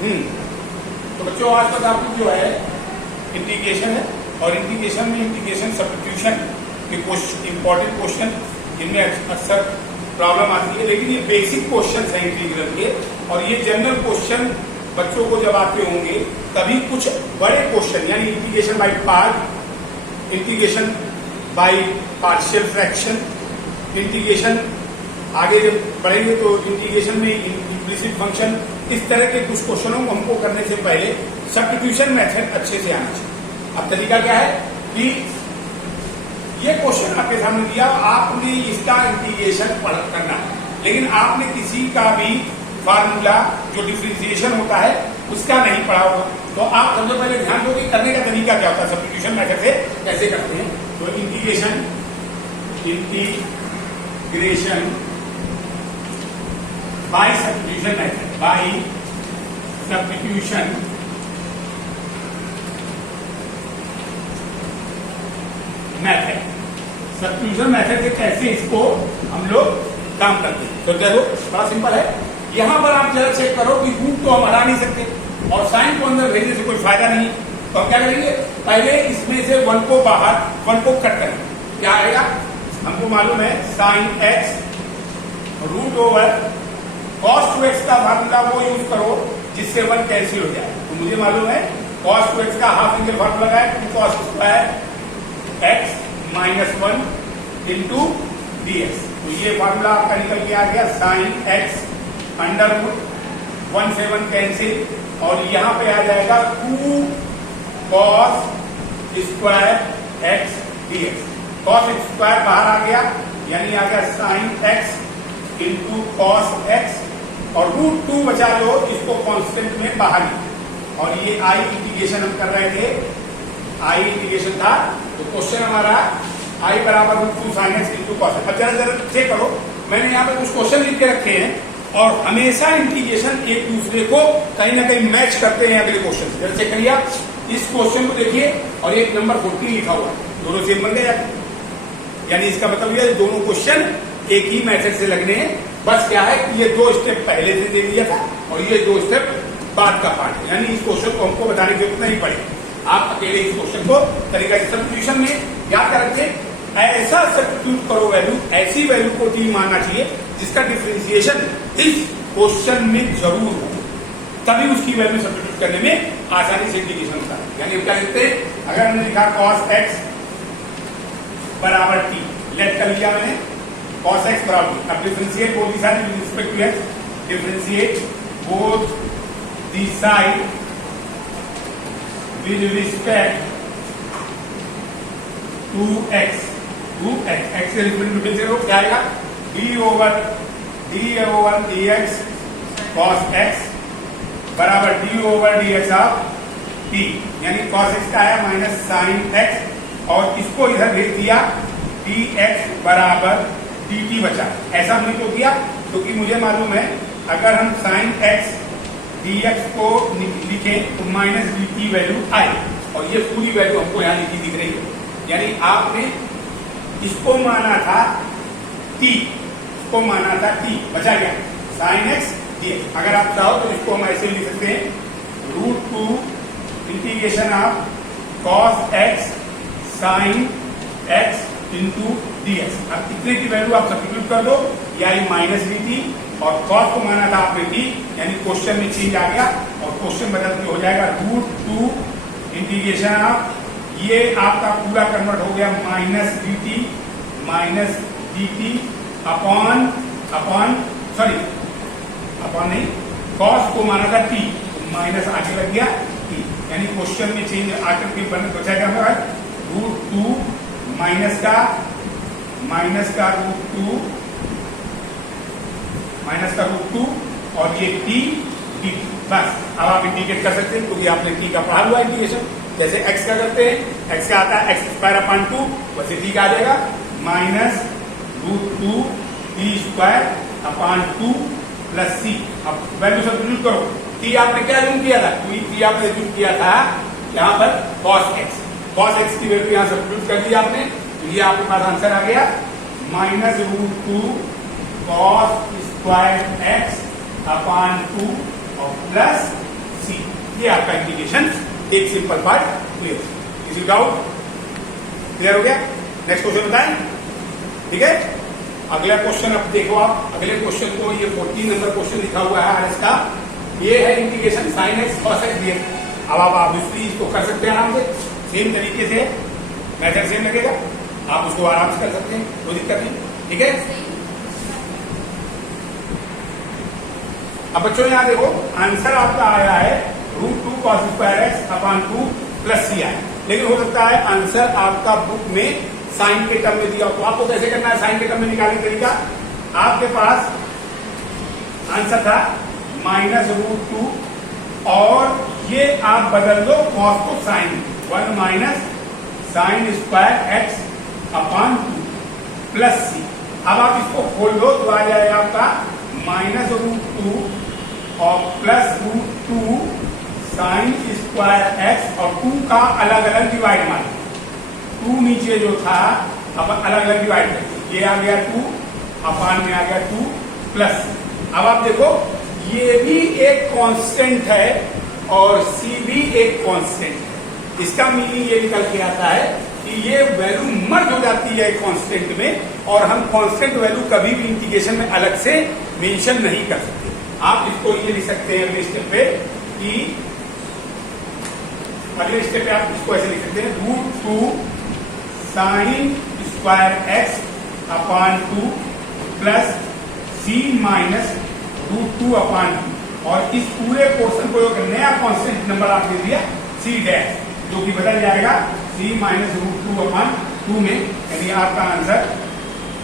तो बच्चों आज का टॉपिक जो है इंटीग्रेशन है, और इंटीग्रेशन में इंटीग्रेशन सब्स्टिट्यूशन के इंपॉर्टेंट क्वेश्चन इनमें अक्सर प्रॉब्लम आती है, लेकिन ये बेसिक क्वेश्चन है इंटीग्रल के, और ये जनरल क्वेश्चन बच्चों को जब आते होंगे तभी कुछ बड़े क्वेश्चन यानी integration by part, integration by partial fraction, integration आगे जब बढ़ेंगे तो इंटीग्रेशन में इम्प्लिसिट फंक्शन, इस तरह के कुछ क्वेश्चनों को हमको करने से पहले सब्स्टिट्यूशन मेथड अच्छे से आना चाहिए। अब तरीका क्या है कि ये क्वेश्चन आपके सामने दिया, आपने इसका इंटीग्रेशन करना है, लेकिन आपने किसी का भी फार्मूला जो डिफरेंशिएशन होता है उसका नहीं पढ़ा होगा, तो आप सबसे पहले ध्यान दो कि करने का तरीका क्या होता है, सब्स्टिट्यूशन मेथड से कैसे करते हैं। तो integration by substitution method, by substitution method, substitution method से कैसे इसको हम लोग काम करते हैं। तो देखो बड़ा सिंपल है, यहां पर आप जरा चेक करो कि रूट तो हम हटा नहीं सकते और साइन को अंदर भेजने से कोई फायदा नहीं है, तो हम क्या करेंगे, पहले इसमें से वन को बाहर, वन को कट करेंगे। क्या आएगा, हमको मालूम है sine x root over cos two x का फार्मूला वो यूज करो जिससे वन कैंसिल हो जाए। तो मुझे मालूम है कॉस टू एक्स का हाफ इंगल फार्मूला है two cos square x minus one into d x. तो ये फार्मूला आपका निकल के आ गया साइन एक्स अंडर रूट 1 से 1 कैंसिल, और यहाँ पे आ जाएगा 2 cos square x D x. Cos square बाहर आ गया यानी आ गया sign x into cos x, और रूट 2 बचा लो, इसको कांस्टेंट में बाहर ही, और ये आई इंटीग्रेशन हम कर रहे थे, आई इंटीग्रेशन था, तो क्वेश्चन हमारा आई बराबर root 2 sine x into cos. अब जरा जरा चेक करो, मैंने यहाँ पे कुछ क्वेश्चन लिख के रखे हैं और हमेशा इंटीग्रेशन एक दूसरे को कहीं ना कहीं मैच करते हैं अगले क्वेश्चन से। जरा चेक करिए, इस क्वेश्चन को देखिए और एक नंबर 40 लिखा हुआ है, दोनों सेम बन गए, यानी इसका मतलब यह दोनों क्वेश्चन एक ही मेथड से लगने हैं। बस क्या है कि ये 2 स्टेप पहले से दे दिया था और ये 2 स्टेप बाद का पार्ट है, यानी इस क्वेश्चन को हमको बताने की जरूरत नहीं पड़ी, आप अकेले इस क्वेश्चन को तरीका सब्स्टिट्यूशन में याद कर रखते, ऐसा सब्स्टिट्यूट करो वैल्यू, ऐसी वैल्यू को टी मानना चाहिए जिसका डिफरेंशिएशन इस क्वेश्चन में जरूर हो, तभी उसकी वैल्यू सब्स्टिट्यूट करने में आसानी से इंटीग्रेशन होता है। यानी हम क्या लिखते हैं, अगर हमने लिखा cos x बराबर टी, लेट कर लिया मैंने cos x बराबर टी, अब differentiate both the side with respect to x, differentiate both the side with respect to x, x से डिफरेंशिएट हो क्या आएगा, d over dx cos x बराबर d over dx of t, यानी cos x का है minus sign x, और इसको इधर भेज दिया dx बराबर dt बचा। ऐसा हमने क्यों किया, क्योंकि मुझे मालूम है अगर हम साइन x dx को लिखें तो माइनस dt वैल्यू आए, और ये पूरी वैल्यू हमको यहाँ लिखी दिख रही है, यानी आपने इसको माना था t, इसको माना था t, बचा गया साइन x dx। अगर आप चाहो तो इसको हम ऐसे लिख सकते हैं root 2 integration of cos x sine x into dx। अब इतने की वैल्यू आप सब्स्टिट्यूट कर दो, ये आई माइनस dt, और cos को माना था आपने t, यानी क्वेश्चन में चेंज आ गया और क्वेश्चन बदल के हो जाएगा रूट 2 इंटीग्रेशन ऑफ, ये आपका पूरा कन्वर्ट हो गया माइनस dt अपॉन नहीं, cos को माना था t, माइनस आगे लग गया t, यानी क्वेश्चन में चेंज आकर के बचाएगा हमारा रूट 2 माइनस का रूट 2 और ये t dt। बस अब आप इंटीग्रेट कर सकते हैं क्योंकि आपने t का पढ़ा हुआ इंटीग्रेशन, जैसे x का करते हैं, x का आता है x स्क्वायर अपॉन 2, वैसे t का आ जाएगा minus root 2 t square upon 2 plus c। अब वैल्यू सब्स्टिट्यूट करो, t आपने क्या यूज किया था, t आपने यूज किया था यहाँ पर cos x की वैल्यू यहाँ सब्स्टिट्यूट कर दी आपने, तो ये आपके पास आंसर आ गया minus root 2 cos square x upon 2 और प्लस ये आपका इंटीग्रेशन एक सिंपल पार्ट क्लियर। किसी डाउट? क्लियर हो गया? नेक्स्ट क्वेश्चन बताएं, ठीक है। अगला क्वेश्चन अब देखो आप, अगले क्वेश्चन को, ये 14 नंबर क्वेश्चन लिखा हुआ है आरएस का, ये है integration sine x cos x dx. अब आप ऑब्वियसली इसको कर सकते हैं आराम से, सेम तरीके से मेथड सेम लगेगा, आप उसको आराम से कर सकते हैं, कोई दिक्कत नहीं, ठीक है। अब बच्चों यहाँ देखो आंसर आपका आया है √2 cos square x upon 2 plus c आया, लेकिन हो सकता है आंसर आपका बुक में साइन के टर्म में दिया हो, तो आपको कैसे करना है साइन के टर्म में निकालने का तरीका। आपके पास आंसर था -√2 और ये आप बदल दो कॉस को sine, 1 minus sine square x upon 2 plus c. अब आप इसको खोल दो तो आ जाएगा आपका -√2 और +√2 साइन स्क्वायर एक्स और 2 का अलग अलग डिवाइड मार, 2 नीचे जो था अब अलग अलग डिवाइड कर, ये आ गया 2 अपान में आ गया 2 प्लस। अब आप देखो ये भी एक कांस्टेंट है और सी भी एक कांस्टेंट है, इसका मीनिंग ये निकल के आता है कि ये वैल्यू मर्ज हो जाती है कांस्टेंट में, और हम कांस्टेंट वैल्यू कभी भी इंटीग्रेशन में अलग से मेंशन नहीं कर सकते। आप इसको ये लिख सकते हैं अगले स्टेप पे कि अगले स्टेप पे आप इसको ऐसे लिख सकते हैं √2 sine square x upon 2 plus c minus √2 upon 2, और इस पूरे पोर्शन को एक नया कांस्टेंट नंबर आप दे दिया सी डैश, जो कि बदल जाएगा सी माइनस √2 अपॉन 2 में, यानी आपका आंसर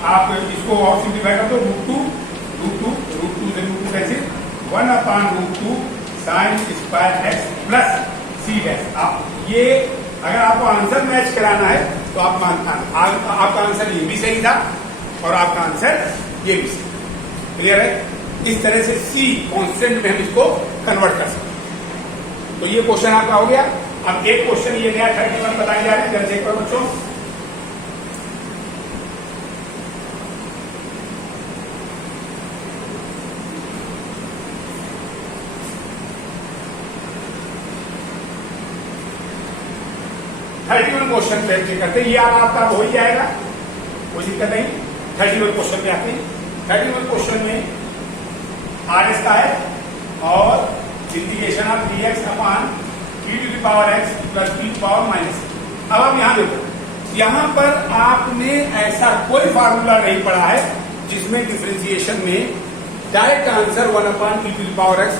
आप इसको और सिंप्लीफाई कर दो √2 से √2 कैसे 1 upon √2 sine square x plus c dash. आप ये अगर आपको आंसर मैच कराना है तो आप आपका आंसर ये भी सही था और आपका आंसर ये भी सही, क्लियर है। इस तरह से सी कांस्टेंट में हम इसको कन्वर्ट कर सकते हैं। तो ये क्वेश्चन आपका हो गया। अब एक क्वेश्चन ये नया 31 बताए जा रहे हैं, जरा चेक करो बच्चों। क्वेश्चन पे चेक करते हैं, ये आपका हो ही जाएगा, कोई दिक्कत नहीं। 31 क्वेश्चन पे आते हैं। 31 क्वेश्चन में आरएस का है और integration of dx upon e⁻x plus e⁻−। अब आप यहां देखो, यहां पर आपने ऐसा कोई फार्मूला नहीं पढ़ा है जिसमें डिफरेंशिएशन में direct answer 1 upon e⁻x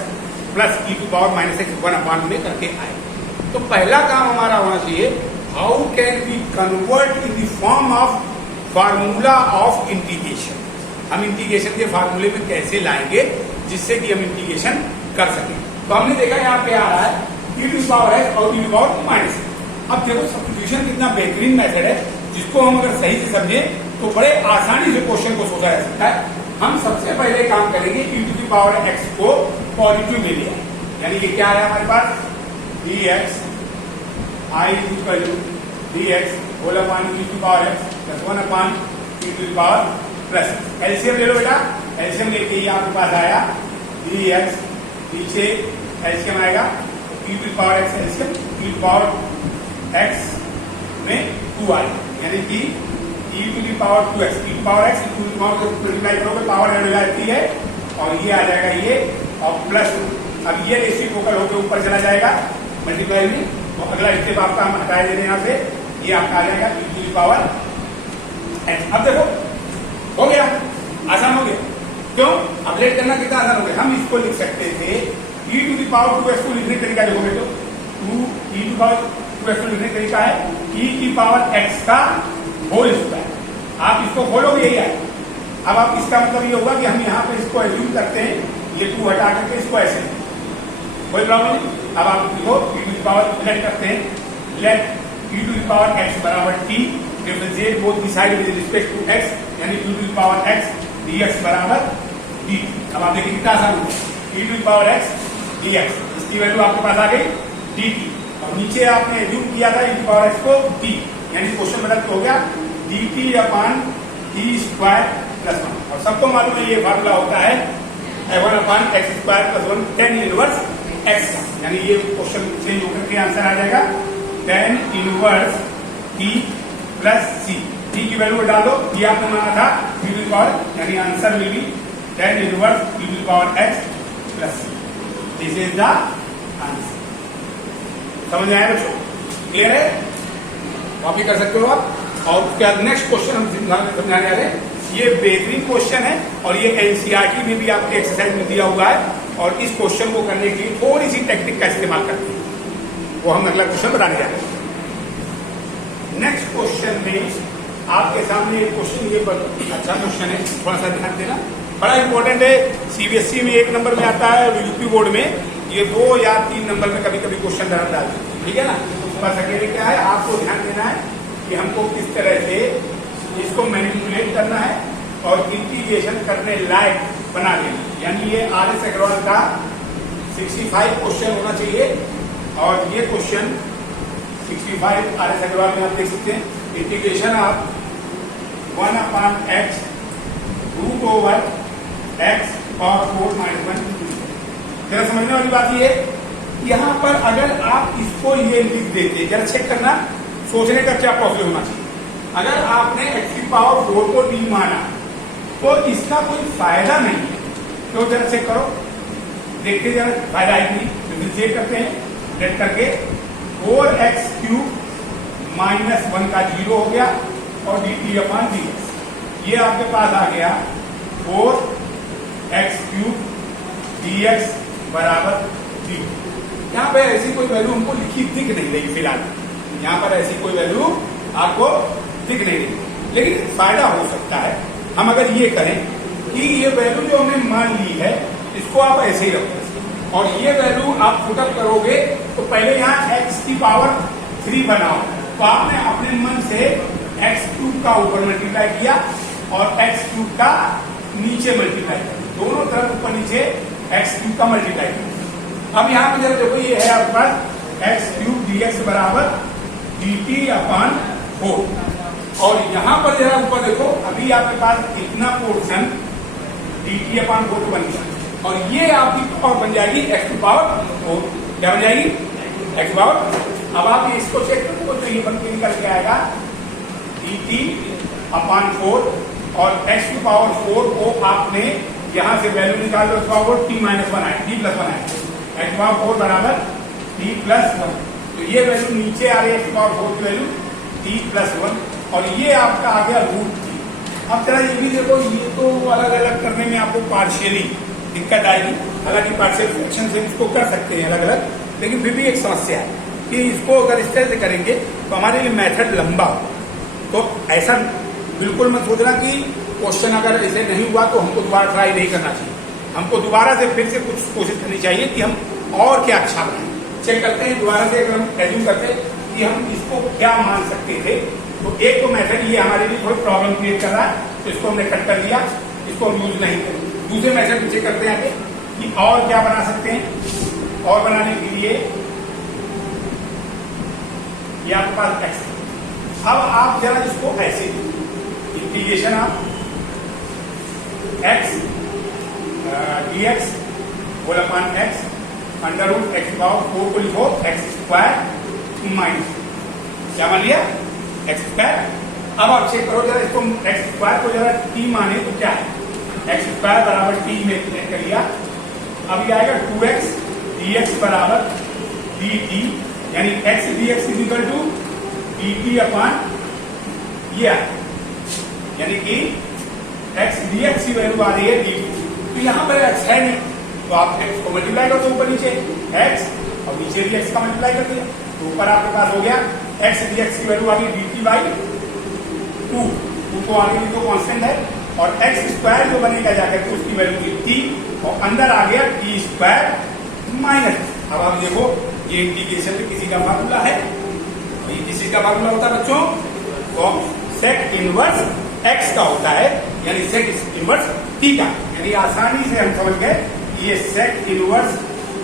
plus e⁻−x 1 upon में करके आए। तो पहला काम हमारा होना चाहिए, how can we convert in the form of formula of integration. हम इंटीग्रेशन के फार्मूले में कैसे लाएंगे जिससे कि हम इंटीग्रेशन कर सकें। तो हमने देखा यहाँ पे आ रहा है e⁻x और e⁻−x। अब देखो सब्स्टिट्यूशन कितना बेहतरीन मेथड है, जिसको हम अगर सही से समझे तो बड़े आसानी से क्वेश्चन को सोचा जा सकता है। हम सबसे पहले काम करेंगे e⁻x को पॉजिटिव में लिया, यानी कि क्या है हमारे पास dx I equal to dx whole upon e⁻x plus 1 upon e⁻, plus LCM ले लो बेटा, एलसीएम लेके ही आपके पास आया dx, नीचे एलसीएम आएगा e⁻x एलसीएम e⁻x में 2 आए, यानी कि e⁻2x मल्टीप्लाई करोगे पावर ऐड हो जाती है और ये आ जाएगा ये, और प्लस अब ये रेसिक होकर होकर ऊपर चला जाएगा मल्टीप्लाई में, तो अगला स्टेप आपका हम हटाए देने यहाँ से, ये आपका आ जाएगा e⁻x। अब देखो हो गया, आसान हो गया। क्यों? अपडेट करना कितना आसान हो गया। हम इसको लिख सकते थे e⁻2x को लिखने का तरीका देखोगे तो e⁻2x को लिखने का तरीका है e⁻x का होल स्क्वायर। आप इसको खोलोगे यही है। अब आप इसका मतलब ये होगा कि हम यहाँ पे इसको एज्यूम करते हैं, ये 2 हटा करके इसको ऐसे, कोई प्रॉब्लम नहीं। अब आप देखो लेट करते हैं, लेट e⁻x बराबर t differentiate both the side with respect to x, यानी e⁻x dx बराबर dt। अब आप देखिए कितना आसान होगा, e⁻x dx, इसकी वैल्यू आपके पास आ गई dt, और नीचे आपने एज्यूम किया था e⁻x को t, यानी क्वेश्चन बदल हो गया dt अपॉन t² प्लस 1। और सबको मालूम है ये फार्मूला होता है 1 upon x² plus 1 tan inverse x का, यानी ये क्वेश्चन चेंज होकर के आंसर आ जाएगा tan inverse t plus c. T की वैल्यू डालो, ये आपने माना था टी टू द पावर, यानी answer will be tan inverse t to the power x plus c. This is the answer. समझ में आया बच्चों? क्लियर है? कॉपी कर सकते हो आप। और उसके बाद नेक्स्ट क्वेश्चन हम समझाने आ रहे हैं। ये बेहतरीन क्वेश्चन है और ये एनसीईआरटी में भी आपके एक्सरसाइज में दिया हुआ है, और इस क्वेश्चन को करने के लिए थोड़ी सी टेक्निक का इस्तेमाल करते हैं, वो हम अगला क्वेश्चन बताने जा रहे हैं। नेक्स्ट क्वेश्चन में आपके सामने एक क्वेश्चन, ये अच्छा क्वेश्चन है, थोड़ा सा ध्यान देना, बड़ा इंपॉर्टेंट है। सीबीएसई में 1 नंबर में आता है, यूपी बोर्ड में ये 2 या 3 नंबर में कभी कभी क्वेश्चन डालते हैं, ठीक है ना। बस अकेले क्या है, आपको ध्यान देना है कि हमको किस तरह से इसको मैनिपुलेट करना है और इंटीग्रेशन करने लायक बना देना। यानी ये आर एस अग्रवाल का 65 क्वेश्चन होना चाहिए, और ये क्वेश्चन 65 आर एस अग्रवाल में आप देख सकते हैं। Integration of 1/x root over x power 4 - 1। जरा समझने वाली बात ये है, यहां पर अगर आप इसको ये लिख देते, जरा चेक करना, सोचने का क्या प्रोसेस होना चाहिए। अगर आपने x की पावर 4 को d माना तो इसका कोई फायदा नहीं है, तो जरा चेक करो, देखते जरा फायदा है कि नहीं। डिफरेंशिएट करते हैं लेट करके, 4x³ -1 का 0 हो गया और dt/dx, ये आपके पास आ गया 4x³ dx बराबर 0। यहाँ पे ऐसी कोई वैल्यू हमको लिखी दिख नहीं रही फिलहाल, यहाँ पर ऐसी कोई वैल्यू आपको दिख नहीं रही, लेकिन फायदा हो सकता है हम अगर ये करें कि ये वैल्यू जो हमने मान ली है इसको आप ऐसे ही रखो, और ये वैल्यू आप पुटअप करोगे तो पहले यहाँ x की पावर 3 बनाओ, तो आपने अपने मन से x³ का ऊपर मल्टीप्लाई किया और x³ का नीचे मल्टीप्लाई किया, दोनों तरफ ऊपर नीचे x³ का मल्टीप्लाई किया। अब यहाँ पे जरा देखो, ये है आपके पास x³ dx बराबर dt/4, और यहां पर जरा ऊपर देखो, अभी आपके पास इतना पोर्शन dt/4 तो बन गया, और ये आपकी पावर बन जाएगी x² पावर 4। क्या बन जाएगी? x power. अब आप इसको चेक करो तो ये बन के निकल के आएगा dt/4, और x² पावर 4 को आपने यहां से वैल्यू निकाल दो, पावर t - 1 आए, t+1 आए, x पावर 4 बराबर t+1, तो ये वैल्यू नीचे आ रही है, x पावर 4 की वैल्यू t+1, और ये आपका आ गया √3। अब जरा ये भी देखो, ये तो अलग अलग करने में आपको पार्शियली दिक्कत आएगी, हालांकि पार्शियल फ्रैक्शन से इसको कर सकते हैं अलग अलग, लेकिन फिर भी एक समस्या है कि इसको अगर इस तरह से करेंगे तो हमारे लिए मेथड लंबा हो। तो ऐसा बिल्कुल मत सोचना कि क्वेश्चन अगर ऐसे नहीं हुआ तो हमको दोबारा ट्राई नहीं करना चाहिए, हमको दोबारा से फिर से कुछ कोशिश करनी चाहिए कि हम और क्या अच्छा बनाएं। चेक करते हैं दोबारा से, अगर हम एज्यूम करते हैं कि हम इसको क्या मान सकते थे, तो एक तो मेथड ये हमारे लिए थोड़ी प्रॉब्लम क्रिएट कर रहा है, तो इसको हमने कट कर दिया, इसको हम यूज नहीं करें। दूसरे मेथड में चेक करते हैं कि और क्या बना सकते हैं, और बनाने के लिए ये आपके पास x। अब आप जरा इसको ऐसे integration of x dx whole upon x √x² को लिखो x² माइनस, क्या मान लिया? x²। अब आप चेक करो जरा इसको, x² को जरा t माने तो क्या है, x² बराबर t में चेक कर लिया। अब ये आएगा 2x dx बराबर dt, यानी x dx equal to dt/, ये यानी कि x dx की वैल्यू आ रही है dt, तो यहाँ पर x है नहीं, तो आप x को मल्टीप्लाई कर दो ऊपर नीचे x, और नीचे भी x का मल्टीप्लाई कर दिया, तो ऊपर आपके पास हो गया x dx की वैल्यू आ गई dt/2, 2 को आगे तो कांस्टेंट है, और x² जो बनेगा जाकर के उसकी वैल्यू t, और अंदर आ गया t² माइनस। अब आप देखो ये इंटीग्रेशन में किसी का फार्मूला है, ये किसी का फार्मूला होता है बच्चों, तो सेक इनवर्स x का होता है, यानी सेक इनवर्स t का, यानी आसानी से हम समझ गए ये सेक इनवर्स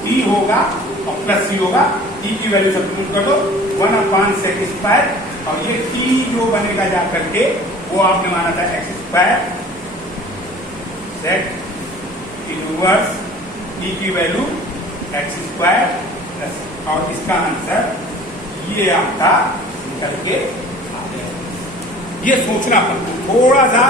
t होगा और प्लस c होगा, t की वैल्यू सब्स्टिट्यूट कर दो 1/sec², और ये t जो बनेगा जा करके वो आपने माना था x², सेक इनवर्स t की वैल्यू एक्स स्क्वायर प्लस, और इसका आंसर ये आपका निकल के आ गया। ये सोचना पड़ता, थोड़ा सा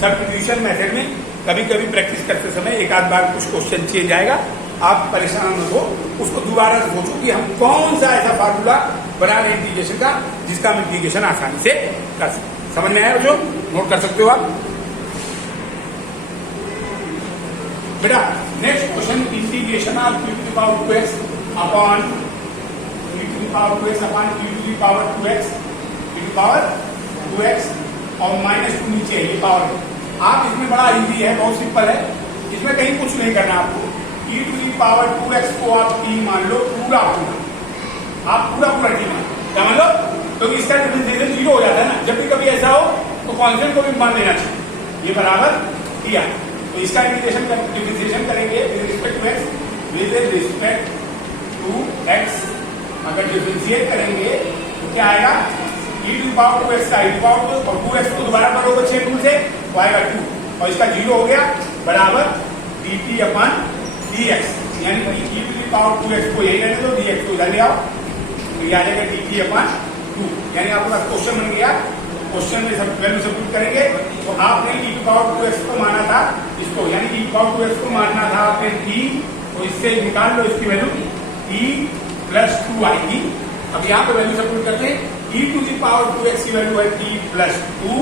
सब्स्टिट्यूशन मेथड में कभी कभी प्रैक्टिस करते समय एक आध बार कुछ क्वेश्चन चेंज आएगा, आप परेशान न हो, उसको दोबारा सोचो कि हम कौन सा ऐसा फार्मूला बना रहे हैं इंटीग्रेशन का जिसका हम इंटीग्रेशन आसानी से कर सकते। समझ में आया जो? नोट कर सकते हो आप बेटा। Next question, integration of q to the power 2x upon q to the power 2x upon q to the power 2x, q to the power 2x और -2 नीचे है ये पावर। आप इसमें बड़ा इजी है, बहुत सिंपल है, इसमें कहीं कुछ नहीं करना आपको। e to the power 2x को आप t मान लो, पूरा पूरा आप पूरा पूरा t मान क्या मान लो, तो इसका डिफरेंशिएशन 0 हो जाता है ना। जब भी कभी ऐसा हो तो कांस्टेंट को भी मान लेना चाहिए, ये बराबर दिया। तो इसका इंटीग्रेशन डिफरेंशिएशन करेंगे with respect to x, with respect to x अगर डिफरेंशिएट करेंगे तो क्या आएगा, e to the power 2x का e टू पावर 2 और 2x को दोबारा करोगे 6 टू से तो आएगा 2 और इसका 0 हो गया बराबर dt अपॉन dx, यानी e to the power 2x को यही रहने दो, dx को इधर ले आओ तो ये आ जाएगा dt अपॉन 2, यानी आपके पास क्वेश्चन बन गया। क्वेश्चन में सब वैल्यू सब्स्टिट्यूट करेंगे तो आपने e टू पावर 2x को माना था इसको, यानी e टू पावर 2x को मानना था आपने t, तो इससे निकाल लो इसकी वैल्यू t प्लस 2 आएगी। अब यहाँ पे वैल्यू सब्स्टिट्यूट करते हैं, e to the power 2x की वैल्यू है t प्लस 2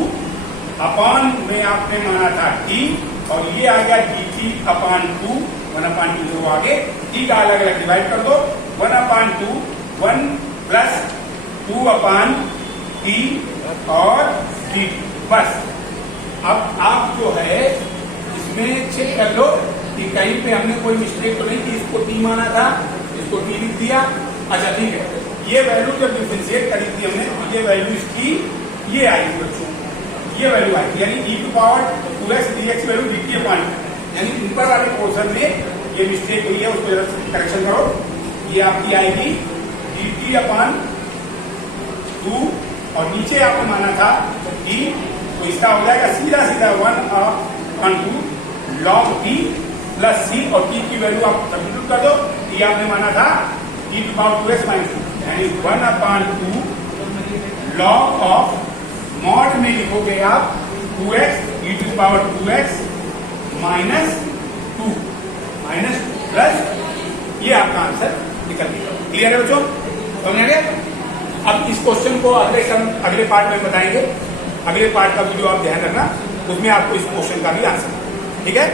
अपॉन में आपने माना था t और ये आ गया dt अपॉन 2, 1/2 जो आगे t का अलग अलग डिवाइड कर दो, 1/2 1 प्लस 2 अपॉन t और dt, बस। अब आप जो है इसमें चेक कर लो कि कहीं पे हमने कोई मिस्टेक तो नहीं की, इसको t माना था, इसको t लिख दिया। अच्छा ठीक है, ये वैल्यू जब डिफरेंशिएट करी थी हमने तो ये वैल्यू इसकी ये आएगी बच्चों, ये वैल्यू आएगी, यानी e to power 2x dx value dt upon, यानी ऊपर वाले पोर्शन में ये मिस्टेक हुई है उसको करेक्शन करो, ये आपकी आएगी dt अपॉन 2 और नीचे आपने माना था t, तो इसका हो जाएगा सीधा सीधा 1/2 log t प्लस c और t की वैल्यू आप सब्स्टिट्यूट कर दो, t आपने माना था e to power 2x minus 2, यानी 1/2 log ऑफ मॉड में लिखोगे आप 2x e to power 2x minus 2 plus, ये आपका आंसर निकल गया। क्लियर है बच्चों, समझ आ गया? अब इस क्वेश्चन को अगले पार्ट में बताएंगे, अगले पार्ट का वीडियो आप ध्यान रखना, उसमें आपको इस क्वेश्चन का भी आंसर, ठीक है।